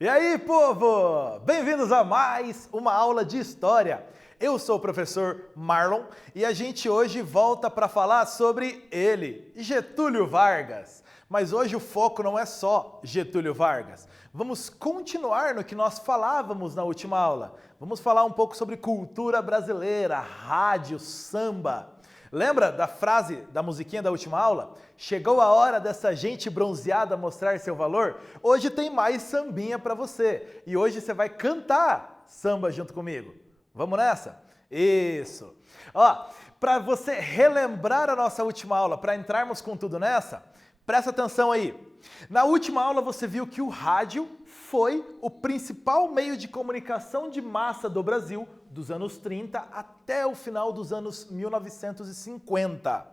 E aí, povo! Bem-vindos a mais uma aula de História. Eu sou o professor Marlon e a gente hoje volta para falar sobre ele, Getúlio Vargas. Mas hoje o foco não é só Getúlio Vargas. Vamos continuar no que nós falávamos na última aula. Vamos falar um pouco sobre cultura brasileira, rádio, samba. Lembra da frase da musiquinha da última aula? Chegou a hora dessa gente bronzeada mostrar seu valor? Hoje tem mais sambinha para você. E hoje você vai cantar samba junto comigo. Vamos nessa? Isso! Ó, para você relembrar a nossa última aula, para entrarmos com tudo nessa, presta atenção aí. Na última aula você viu que o rádio foi o principal meio de comunicação de massa do Brasil dos anos 30 até o final dos anos 1950.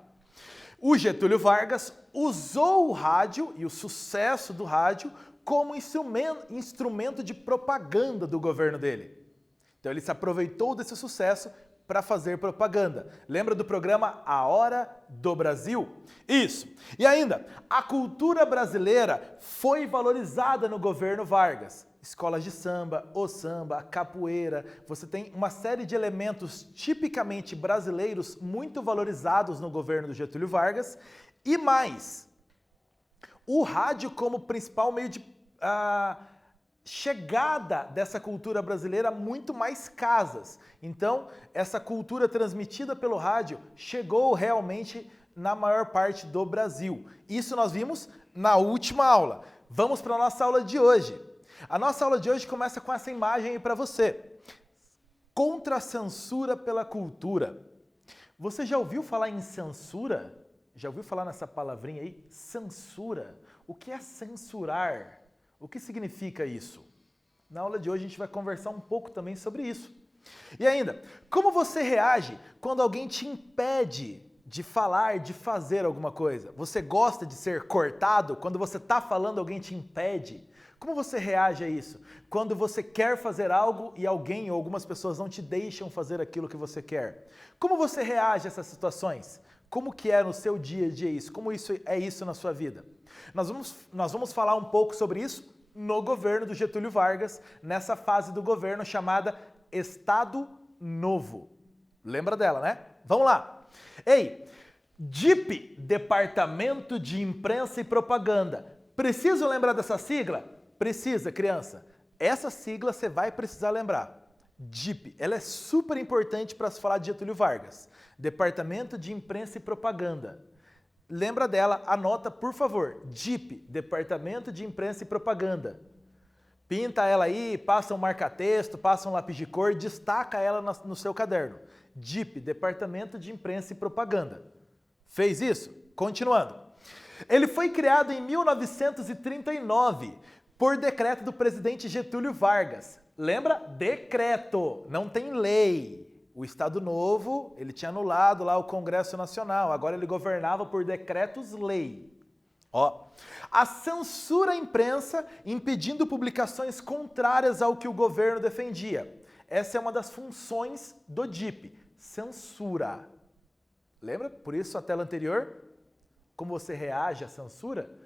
O Getúlio Vargas usou o rádio e o sucesso do rádio como instrumento de propaganda do governo dele. Então ele se aproveitou desse sucesso para fazer propaganda. Lembra do programa A Hora do Brasil? Isso! E ainda, a cultura brasileira foi valorizada no governo Vargas. Escolas de samba, o samba, a capoeira, você tem uma série de elementos tipicamente brasileiros muito valorizados no governo do Getúlio Vargas. E mais, o rádio como principal meio de chegada dessa cultura brasileira a muito mais casas. Então, essa cultura transmitida pelo rádio chegou realmente na maior parte do Brasil. Isso nós vimos na última aula. Vamos para a nossa aula de hoje. A nossa aula de hoje começa com essa imagem aí para você. Contra a censura pela cultura. Você já ouviu falar em censura? Já ouviu falar nessa palavrinha aí? Censura. O que é censurar? O que significa isso? Na aula de hoje a gente vai conversar um pouco também sobre isso. E ainda, como você reage quando alguém te impede de falar, de fazer alguma coisa? Você gosta de ser cortado? Quando você está falando, alguém te impede? Como você reage a isso? Quando você quer fazer algo e alguém ou algumas pessoas não te deixam fazer aquilo que você quer? Como você reage a essas situações? Como que é no seu dia a dia isso? Como isso é isso na sua vida? Nós vamos falar um pouco sobre isso no governo do Getúlio Vargas, nessa fase do governo chamada Estado Novo. Lembra dela, né? Vamos lá! Ei, DIP, Departamento de Imprensa e Propaganda. Preciso lembrar dessa sigla? Precisa, criança. Essa sigla você vai precisar lembrar. DIP, ela é super importante para se falar de Getúlio Vargas. Departamento de Imprensa e Propaganda. Lembra dela, anota por favor. DIP, Departamento de Imprensa e Propaganda. Pinta ela aí, passa um marca-texto, passa um lápis de cor, destaca ela no seu caderno. DIP, Departamento de Imprensa e Propaganda. Fez isso? Continuando. Ele foi criado em 1939 por decreto do presidente Getúlio Vargas. Lembra? Decreto, não tem lei. O Estado Novo, ele tinha anulado lá o Congresso Nacional, agora ele governava por decretos-lei. Ó, a censura à imprensa, impedindo publicações contrárias ao que o governo defendia. Essa é uma das funções do DIP, censura. Lembra? Por isso a tela anterior, como você reage à censura?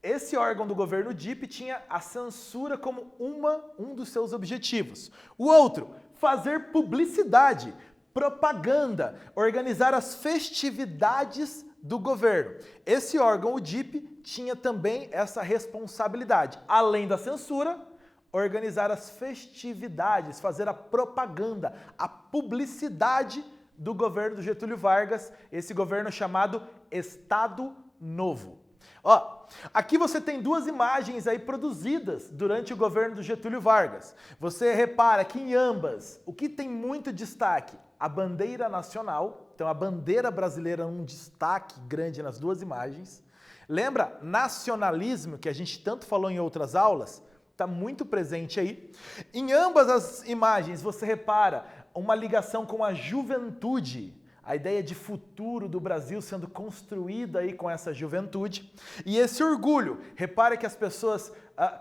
Esse órgão do governo DIP tinha a censura como um dos seus objetivos. O outro, fazer publicidade, propaganda, organizar as festividades do governo. Esse órgão, o DIP, tinha também essa responsabilidade. Além da censura, organizar as festividades, fazer a propaganda, a publicidade do governo do Getúlio Vargas, esse governo chamado Estado Novo. Ó, aqui você tem duas imagens aí produzidas durante o governo do Getúlio Vargas. Você repara que em ambas, o que tem muito destaque? A bandeira nacional, então a bandeira brasileira um destaque grande nas duas imagens. Lembra nacionalismo, que a gente tanto falou em outras aulas? Está muito presente aí. Em ambas as imagens você repara uma ligação com a juventude. A ideia de futuro do Brasil sendo construída aí com essa juventude. E esse orgulho, repare que as pessoas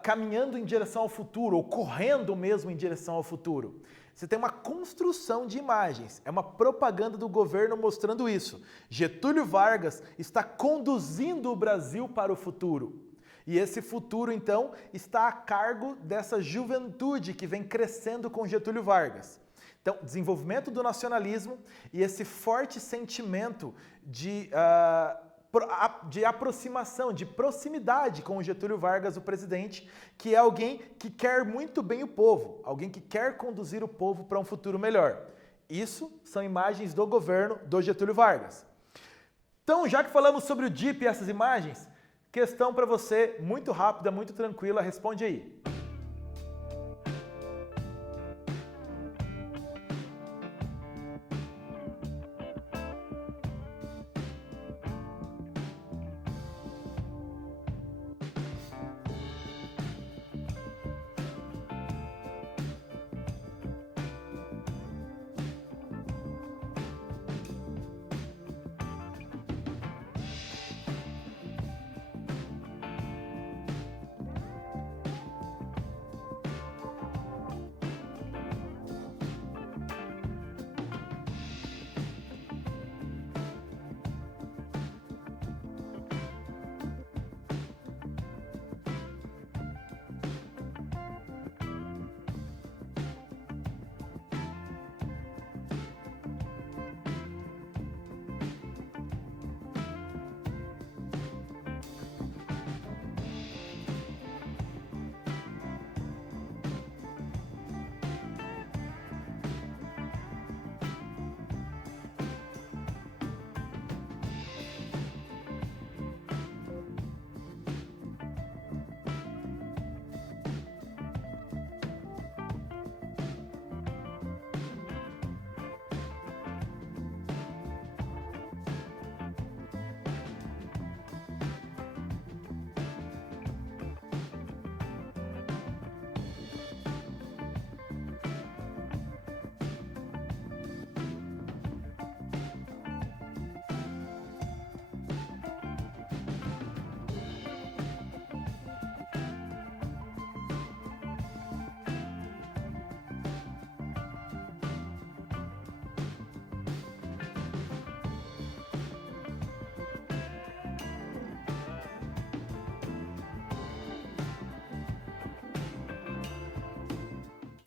caminhando em direção ao futuro, ou correndo mesmo em direção ao futuro. Você tem uma construção de imagens, é uma propaganda do governo mostrando isso. Getúlio Vargas está conduzindo o Brasil para o futuro. E esse futuro, então, está a cargo dessa juventude que vem crescendo com Getúlio Vargas. Então, desenvolvimento do nacionalismo e esse forte sentimento de aproximação, de proximidade com o Getúlio Vargas, o presidente, que é alguém que quer muito bem o povo, alguém que quer conduzir o povo para um futuro melhor. Isso são imagens do governo do Getúlio Vargas. Então, já que falamos sobre o DIP e essas imagens, questão para você, muito rápida, muito tranquila, responde aí.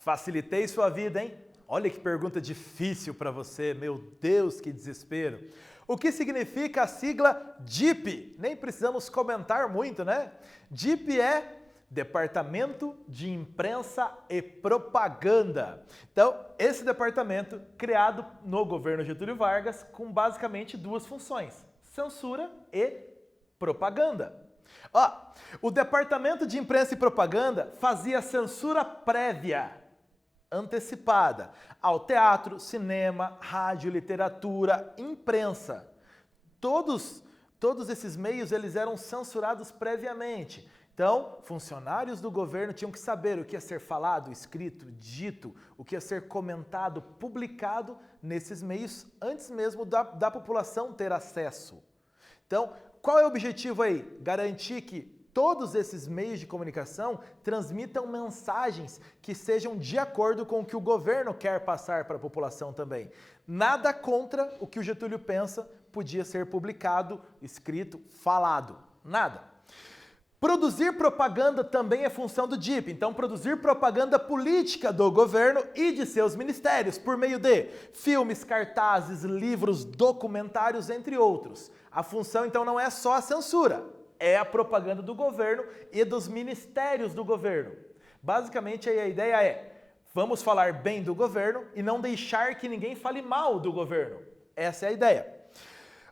Facilitei sua vida, hein? Olha que pergunta difícil para você, meu Deus, que desespero. O que significa a sigla DIP? Nem precisamos comentar muito, né? DIP é Departamento de Imprensa e Propaganda. Então, esse departamento criado no governo Getúlio Vargas com basicamente duas funções: censura e propaganda. O Departamento de Imprensa e Propaganda fazia censura prévia, antecipada, ao teatro, cinema, rádio, literatura, imprensa. Todos esses meios eles eram censurados previamente. Então, funcionários do governo tinham que saber o que ia ser falado, escrito, dito, o que ia ser comentado, publicado nesses meios antes mesmo da população ter acesso. Então, qual é o objetivo aí? Garantir que todos esses meios de comunicação transmitam mensagens que sejam de acordo com o que o governo quer passar para a população também. Nada contra o que o Getúlio pensa podia ser publicado, escrito, falado. Nada. Produzir propaganda também é função do DIP. Então, produzir propaganda política do governo e de seus ministérios por meio de filmes, cartazes, livros, documentários, entre outros. A função, então, não é só a censura. É a propaganda do governo e dos ministérios do governo. Basicamente, a ideia é, vamos falar bem do governo e não deixar que ninguém fale mal do governo. Essa é a ideia.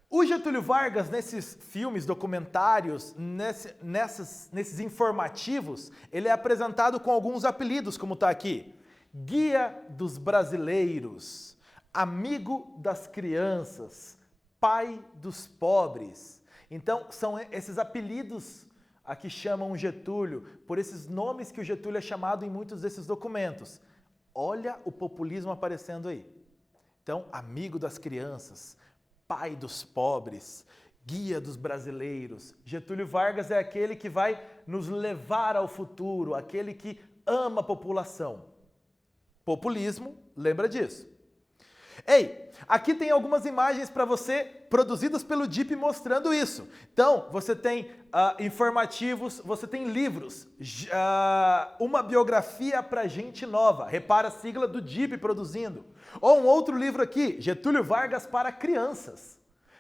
O Getúlio Vargas, nesses filmes, documentários, nesses informativos, ele é apresentado com alguns apelidos, como está aqui. Guia dos Brasileiros, Amigo das Crianças, Pai dos Pobres. Então, são esses apelidos a que chamam o Getúlio, por esses nomes que o Getúlio é chamado em muitos desses documentos. Olha o populismo aparecendo aí. Então, amigo das crianças, pai dos pobres, guia dos brasileiros. Getúlio Vargas é aquele que vai nos levar ao futuro, aquele que ama a população. Populismo Lembra disso? Ei, aqui tem algumas imagens para você produzidas pelo DIP mostrando isso. Então, você tem informativos, você tem livros, uma biografia para gente nova. Repara a sigla do DIP produzindo. Ou um outro livro aqui, Getúlio Vargas para crianças.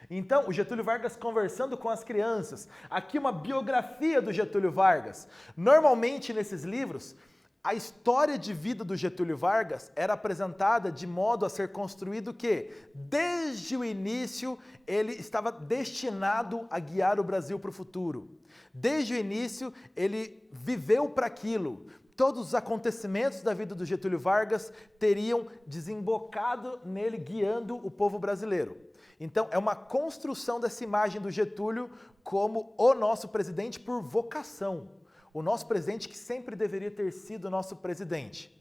Então, o Getúlio Vargas conversando com as crianças. Aqui uma biografia do Getúlio Vargas. Normalmente nesses livros, a história de vida do Getúlio Vargas era apresentada de modo a ser construído que, desde o início, ele estava destinado a guiar o Brasil para o futuro. Desde o início, ele viveu para aquilo. Todos os acontecimentos da vida do Getúlio Vargas teriam desembocado nele guiando o povo brasileiro. Então, é uma construção dessa imagem do Getúlio como o nosso presidente por vocação. O nosso presidente que sempre deveria ter sido o nosso presidente.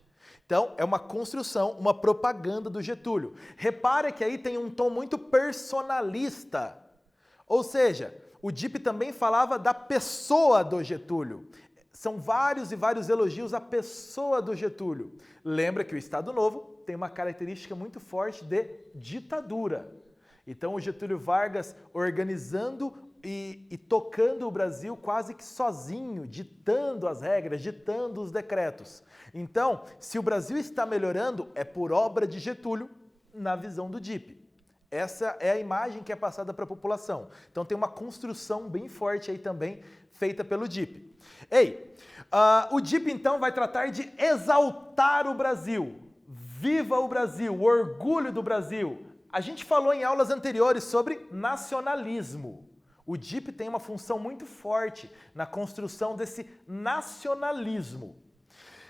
Então, é uma construção, uma propaganda do Getúlio. Repare que aí tem um tom muito personalista. Ou seja, o DIP também falava da pessoa do Getúlio. São vários e vários elogios à pessoa do Getúlio. Lembra que o Estado Novo tem uma característica muito forte de ditadura. Então, o Getúlio Vargas organizando e tocando o Brasil quase que sozinho, ditando as regras, ditando os decretos. Então, se o Brasil está melhorando, é por obra de Getúlio, na visão do DIP. Essa é a imagem que é passada para a população. Então, tem uma construção bem forte aí também, feita pelo DIP. Ei, o DIP, então, vai tratar de exaltar o Brasil. Viva o Brasil, o orgulho do Brasil. A gente falou em aulas anteriores sobre nacionalismo. O DIP tem uma função muito forte na construção desse nacionalismo.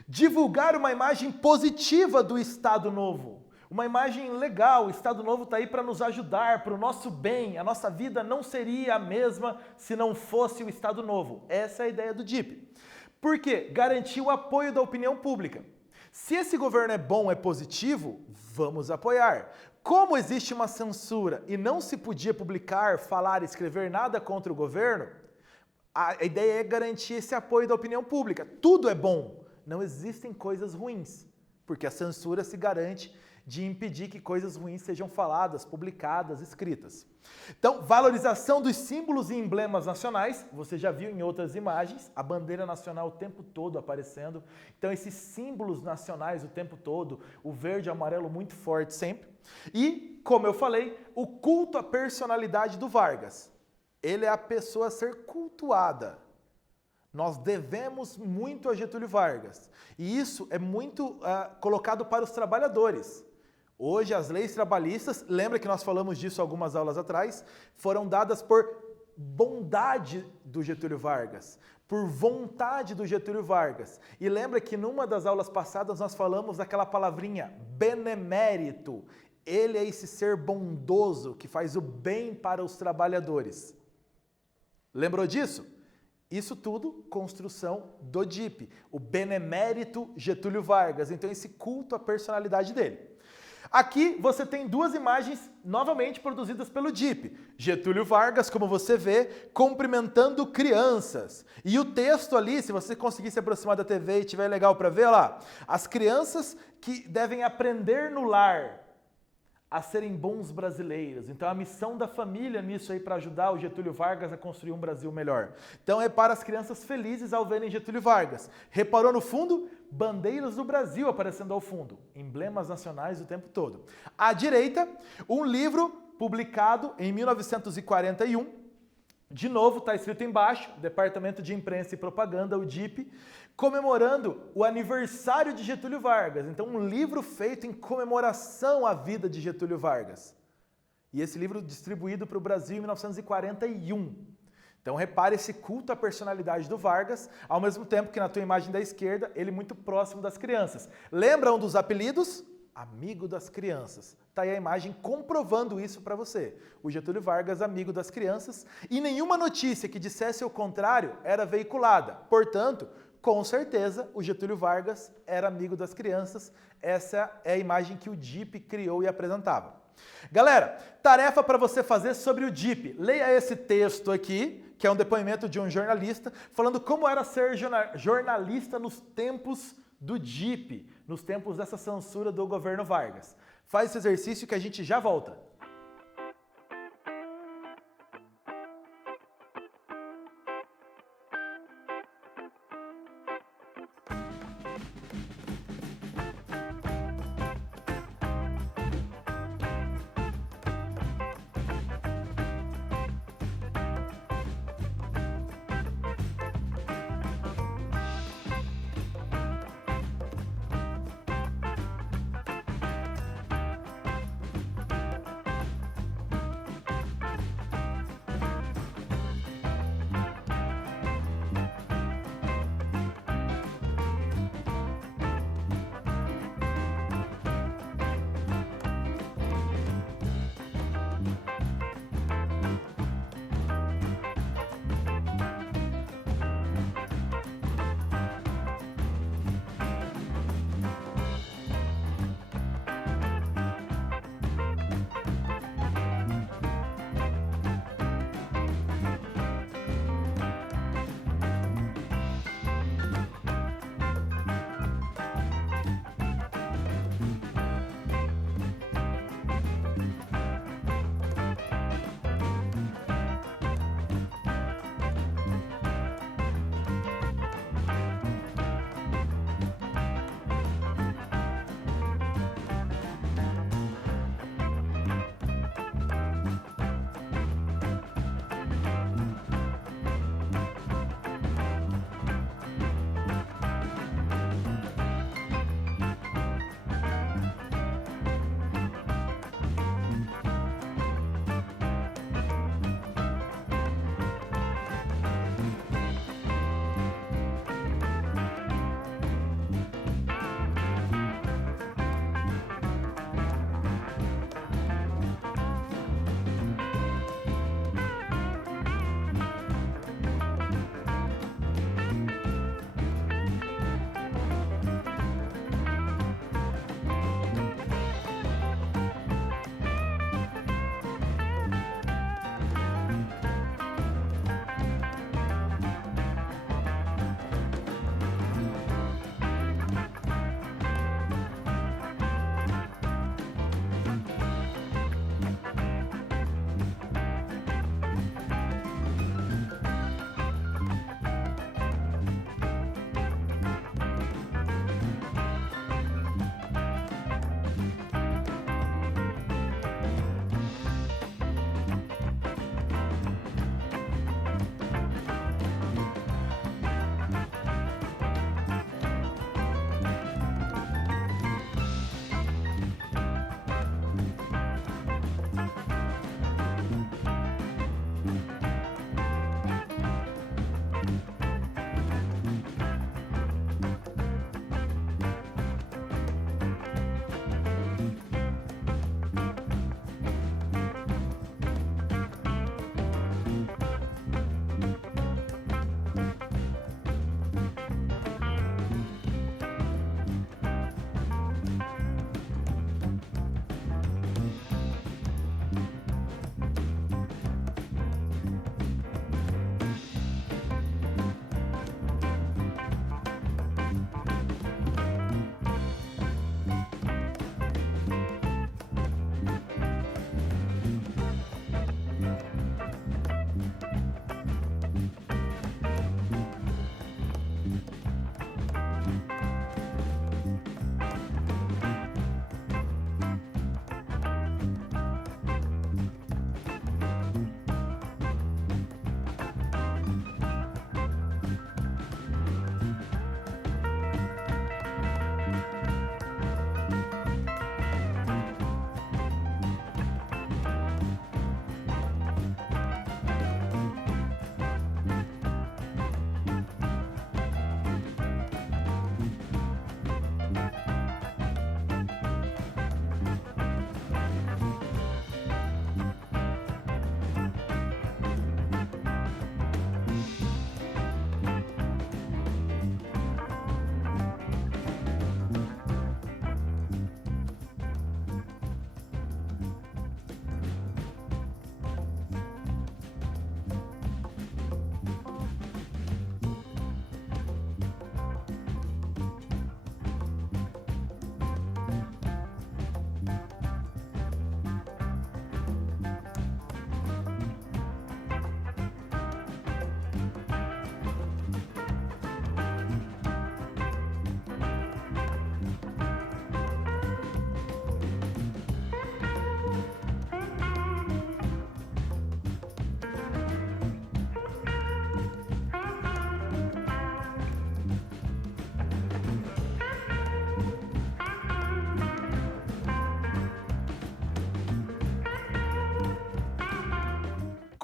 Divulgar uma imagem positiva do Estado Novo. Uma imagem legal, o Estado Novo está aí para nos ajudar, para o nosso bem. A nossa vida não seria a mesma se não fosse o Estado Novo. Essa é a ideia do DIP. Por quê? Garantir o apoio da opinião pública. Se esse governo é bom, é positivo, vamos apoiar. Como existe uma censura e não se podia publicar, falar, escrever nada contra o governo, a ideia é garantir esse apoio da opinião pública. Tudo é bom, não existem coisas ruins, porque a censura se garante de impedir que coisas ruins sejam faladas, publicadas, escritas. Então, valorização dos símbolos e emblemas nacionais, você já viu em outras imagens, a bandeira nacional o tempo todo aparecendo. Então, esses símbolos nacionais o tempo todo, o verde e o amarelo muito forte sempre. E, como eu falei, o culto à personalidade do Vargas. Ele é a pessoa a ser cultuada. Nós devemos muito a Getúlio Vargas. E isso é muito colocado para os trabalhadores. Hoje, as leis trabalhistas, lembra que nós falamos disso algumas aulas atrás, foram dadas por bondade do Getúlio Vargas, por vontade do Getúlio Vargas. E lembra que numa das aulas passadas nós falamos daquela palavrinha, benemérito. Ele é esse ser bondoso que faz o bem para os trabalhadores. Lembrou disso? Isso tudo, construção do DIP, o benemérito Getúlio Vargas. Então, esse culto à personalidade dele. Aqui você tem duas imagens novamente produzidas pelo DIP. Getúlio Vargas, como você vê, cumprimentando crianças. E o texto ali, se você conseguir se aproximar da TV e tiver legal para ver, olha lá, as crianças que devem aprender no lar a serem bons brasileiros. Então a missão da família nisso aí para ajudar o Getúlio Vargas a construir um Brasil melhor. Então repara as crianças felizes ao verem Getúlio Vargas. Reparou no fundo? Bandeiras do Brasil aparecendo ao fundo. Emblemas nacionais o tempo todo. À direita, um livro publicado em 1941. De novo, está escrito embaixo, Departamento de Imprensa e Propaganda, o DIP, comemorando o aniversário de Getúlio Vargas. Então, um livro feito em comemoração à vida de Getúlio Vargas. E esse livro distribuído para o Brasil em 1941. Então, repare esse culto à personalidade do Vargas, ao mesmo tempo que na tua imagem da esquerda, ele muito próximo das crianças. Lembra um dos apelidos? Amigo das crianças. Está aí a imagem comprovando isso para você. O Getúlio Vargas, amigo das crianças, e nenhuma notícia que dissesse o contrário era veiculada. Portanto, com certeza, o Getúlio Vargas era amigo das crianças. Essa é a imagem que o DIP criou e apresentava. Galera, tarefa para você fazer sobre o DIP. Leia esse texto aqui, que é um depoimento de um jornalista, falando como era ser jornalista nos tempos do DIP. nos tempos dessa censura do governo Vargas. Faz esse exercício que a gente já volta.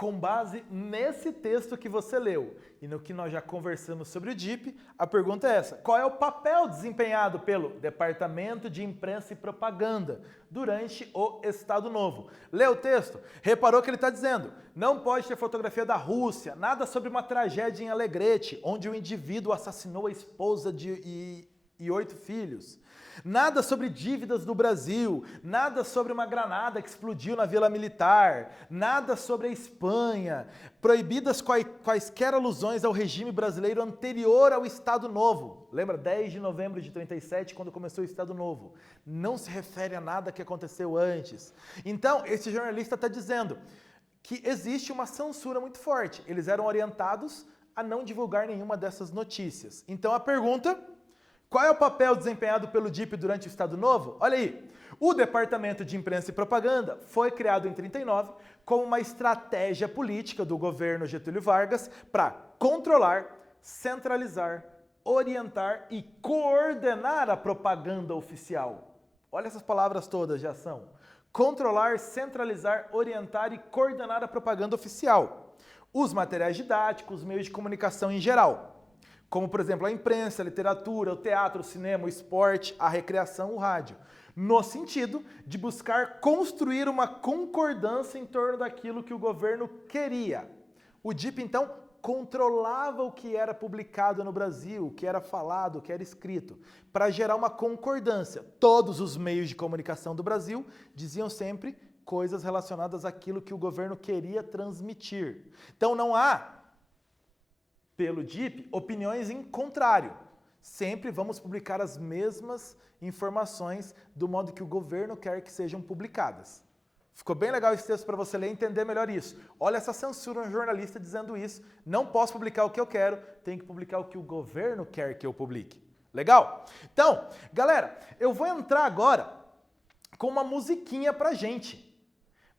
Com base nesse texto que você leu e no que nós já conversamos sobre o DIP, a pergunta é essa: qual é o papel desempenhado pelo Departamento de Imprensa e Propaganda durante o Estado Novo? Leu o texto? Reparou que ele está dizendo: não pode ter fotografia da Rússia, nada sobre uma tragédia em Alegrete, onde o indivíduo assassinou a esposa e 8 filhos. Nada sobre dívidas do Brasil, nada sobre uma granada que explodiu na Vila Militar, nada sobre a Espanha, proibidas quaisquer alusões ao regime brasileiro anterior ao Estado Novo. Lembra, 10 de novembro de 37, quando começou o Estado Novo. Não se refere a nada que aconteceu antes. Então, esse jornalista está dizendo que existe uma censura muito forte. Eles eram orientados a não divulgar nenhuma dessas notícias. Então, a pergunta: qual é o papel desempenhado pelo DIP durante o Estado Novo? Olha aí, o Departamento de Imprensa e Propaganda foi criado em 1939 como uma estratégia política do governo Getúlio Vargas para controlar, centralizar, orientar e coordenar a propaganda oficial. Olha essas palavras todas de ação. Controlar, centralizar, orientar e coordenar a propaganda oficial. Os materiais didáticos, os meios de comunicação em geral, como, por exemplo, a imprensa, a literatura, o teatro, o cinema, o esporte, a recreação, o rádio, no sentido de buscar construir uma concordância em torno daquilo que o governo queria. O DIP, então, controlava o que era publicado no Brasil, o que era falado, o que era escrito, para gerar uma concordância. Todos os meios de comunicação do Brasil diziam sempre coisas relacionadas àquilo que o governo queria transmitir. Então, não há, pelo DIP, opiniões em contrário. Sempre vamos publicar as mesmas informações do modo que o governo quer que sejam publicadas. Ficou bem legal esse texto para você ler e entender melhor isso. Olha essa censura, um jornalista dizendo isso. Não posso publicar o que eu quero, tenho que publicar o que o governo quer que eu publique. Legal? Então, galera, eu vou entrar agora com uma musiquinha pra gente.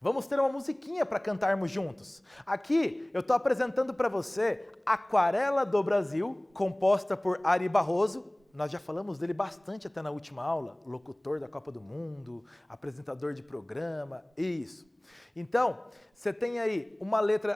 Vamos ter uma musiquinha para cantarmos juntos. Aqui eu estou apresentando para você Aquarela do Brasil, composta por Ari Barroso. Nós já falamos dele bastante até na última aula, locutor da Copa do Mundo, apresentador de programa, isso. Então, você tem aí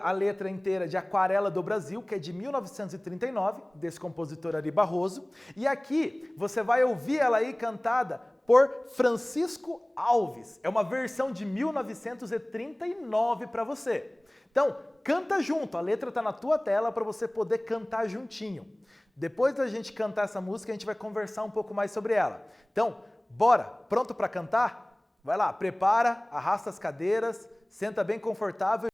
a letra inteira de Aquarela do Brasil, que é de 1939, desse compositor Ari Barroso. E aqui você vai ouvir ela aí cantada por Francisco Alves. É uma versão de 1939 para você. Então, canta junto. A letra está na tua tela para você poder cantar juntinho. Depois da gente cantar essa música, a gente vai conversar um pouco mais sobre ela. Então, bora? Pronto para cantar? Vai lá, prepara, arrasta as cadeiras, senta bem confortável.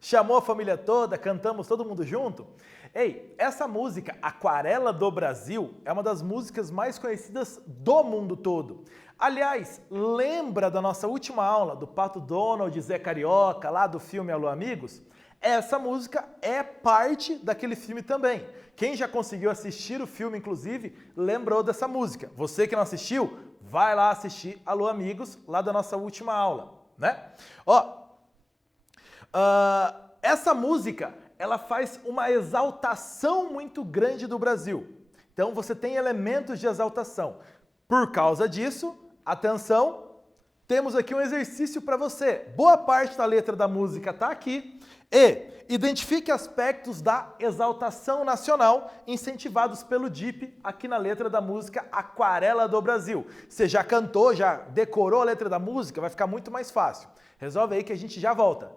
Chamou a família toda, cantamos todo mundo junto? Ei, essa música, Aquarela do Brasil, é uma das músicas mais conhecidas do mundo todo. Aliás, lembra da nossa última aula do Pato Donald e Zé Carioca, lá do filme Alô Amigos? Essa música é parte daquele filme também. Quem já conseguiu assistir o filme, inclusive, lembrou dessa música. Você que não assistiu, vai lá assistir Alô Amigos, lá da nossa última aula, né? Ó, essa música, ela faz uma exaltação muito grande do Brasil. Então você tem elementos de exaltação. Por causa disso, atenção, temos aqui um exercício para você. Boa parte da letra da música está aqui. E identifique aspectos da exaltação nacional incentivados pelo DIP aqui na letra da música Aquarela do Brasil. Você já cantou, já decorou a letra da música? Vai ficar muito mais fácil. Resolve aí que a gente já volta.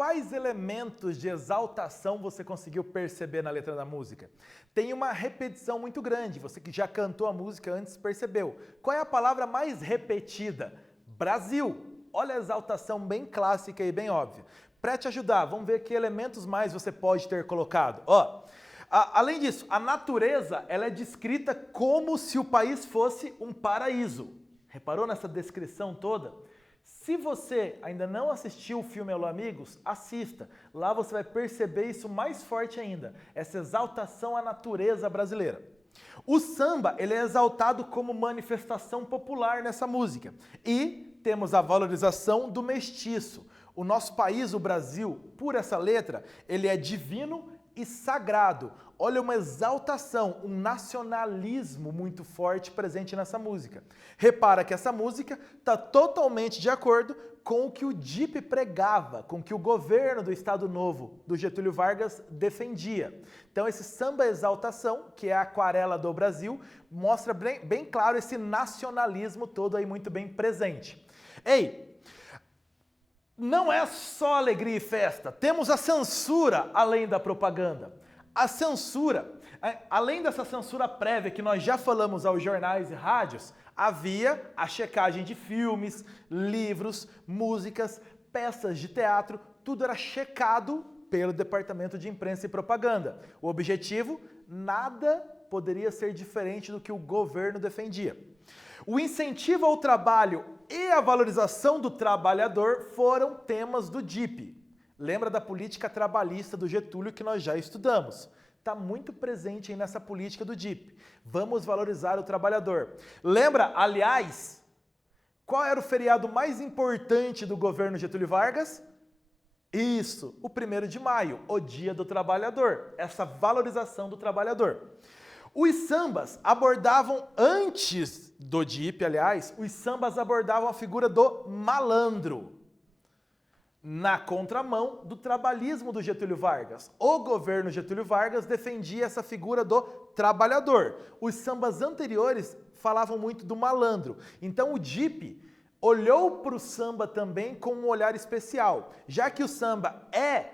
quais elementos de exaltação você conseguiu perceber na letra da música? Tem uma repetição muito grande, você que já cantou a música antes percebeu. Qual é a palavra mais repetida? Brasil. Olha a exaltação bem clássica e bem óbvia. Para te ajudar, vamos ver que elementos mais você pode ter colocado. Além disso, a natureza ela é descrita como se o país fosse um paraíso. Reparou nessa descrição toda? Se você ainda não assistiu o filme Alô Amigos, assista. Lá você vai perceber isso mais forte ainda, essa exaltação à natureza brasileira. O samba ele é exaltado como manifestação popular nessa música. E temos a valorização do mestiço. O nosso país, o Brasil, por essa letra, ele é divino e sagrado. Olha uma exaltação, um nacionalismo muito forte presente nessa música. Repara que essa música está totalmente de acordo com o que o DIP pregava, com o que o governo do Estado Novo, do Getúlio Vargas, defendia. Então esse samba exaltação, que é a aquarela do Brasil, mostra bem claro esse nacionalismo todo aí muito bem presente. Ei! Não é só alegria e festa, temos a censura além da propaganda. A censura, além dessa censura prévia que nós já falamos aos jornais e rádios, havia a checagem de filmes, livros, músicas, peças de teatro, tudo era checado pelo Departamento de Imprensa e Propaganda. O objetivo, nada poderia ser diferente do que o governo defendia. O incentivo ao trabalho e a valorização do trabalhador foram temas do DIP. Lembra da política trabalhista do Getúlio que nós já estudamos. Está muito presente aí nessa política do DIP. Vamos valorizar o trabalhador. Lembra, aliás, qual era o feriado mais importante do governo Getúlio Vargas? Isso, o 1º de maio, o Dia do Trabalhador. Essa valorização do trabalhador. Os sambas abordavam, antes do DIP, aliás, os sambas abordavam a figura do malandro, na contramão do trabalhismo do Getúlio Vargas. O governo Getúlio Vargas defendia essa figura do trabalhador. Os sambas anteriores falavam muito do malandro. Então o DIP olhou para o samba também com um olhar especial. Já que o samba é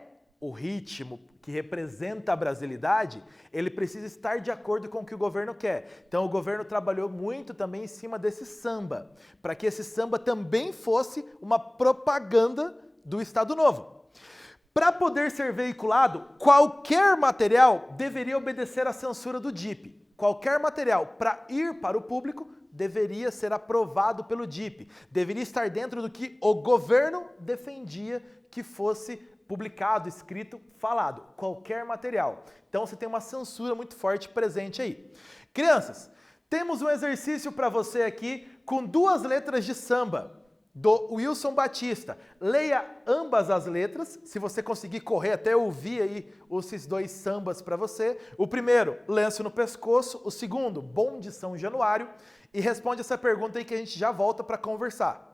o ritmo que representa a brasilidade, ele precisa estar de acordo com o que o governo quer. Então o governo trabalhou muito também em cima desse samba, para que esse samba também fosse uma propaganda do Estado Novo. Para poder ser veiculado, qualquer material deveria obedecer à censura do DIP. Qualquer material, para ir para o público, deveria ser aprovado pelo DIP. Deveria estar dentro do que o governo defendia que fosse publicado, escrito, falado, qualquer material. Então você tem uma censura muito forte presente aí. Crianças, temos um exercício para você aqui com 2 letras de samba do Wilson Batista. Leia ambas as letras, se você conseguir correr até ouvir aí esses 2 sambas para você. O primeiro, Lenço no Pescoço, o segundo, Bom de São Januário, e responde essa pergunta aí que a gente já volta para conversar.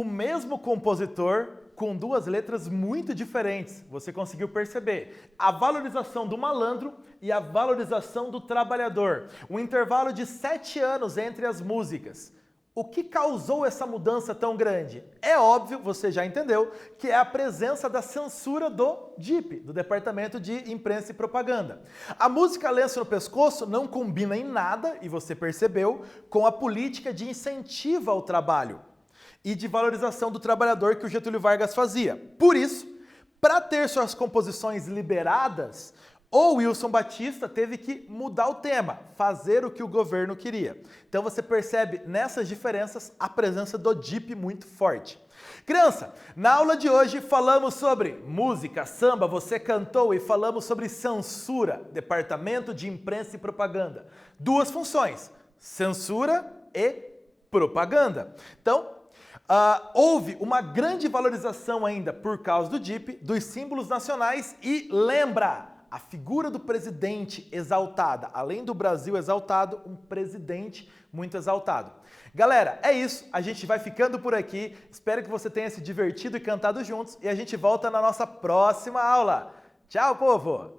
o mesmo compositor com duas letras muito diferentes. Você conseguiu perceber? A valorização do malandro e a valorização do trabalhador. Um intervalo de 7 anos entre as músicas. O que causou essa mudança tão grande? É óbvio, você já entendeu, que é a presença da censura do DIP, do Departamento de Imprensa e Propaganda. A música Lenço no Pescoço não combina em nada, e você percebeu, com a política de incentivo ao trabalho e de valorização do trabalhador que o Getúlio Vargas fazia. Por isso, para ter suas composições liberadas, o Wilson Batista teve que mudar o tema, fazer o que o governo queria. Então você percebe nessas diferenças a presença do DIP muito forte. Criança, na aula de hoje falamos sobre música, samba, você cantou, e falamos sobre censura, Departamento de Imprensa e Propaganda. Duas funções, censura e propaganda. Então, houve uma grande valorização ainda por causa do DIP, dos símbolos nacionais e lembra, a figura do presidente exaltada, além do Brasil exaltado, um presidente muito exaltado. Galera, é isso, a gente vai ficando por aqui, espero que você tenha se divertido e cantado juntos e a gente volta na nossa próxima aula. Tchau, povo!